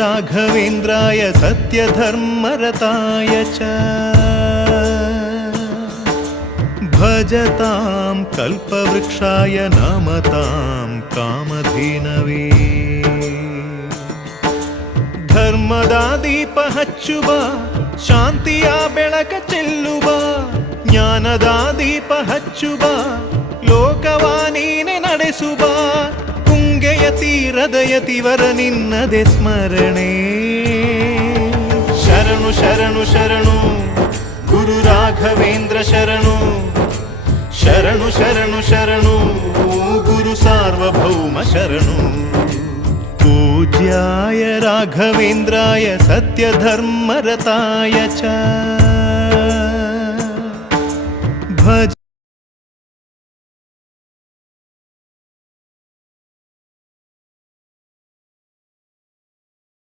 राघवेन्द्राय सत्यधर्मरताय च भजतां कल्पवृक्षाय नमतां कामधेनवे ಧರ್ಮದ ದೀಪ ಹಚ್ಚುವ ಶಾಂತಿಯ ಬೆಳಕ ಚೆಲ್ಲುವ ಜ್ಞಾನದ ದೀಪ ಹಚ್ಚುವ ಲೋಕವ ನೀನೆ ನಡೆಸುವ ತುಂಗೆಯ ತೀರದ ಯತಿವರ ನಿನ್ನದೆ ಸ್ಮರಣೆ ಶರಣು ಶರಣು ಶರಣು ಗುರು ರಾಘವೇಂದ್ರ ಶರಣು ಶರಣು ಶರಣು ಶರಣು ಗುರು ಸಾರ್ವಭೌಮ ಶರಣು पूज्याय राघवेन्द्राय सत्यधर्मरताय च भज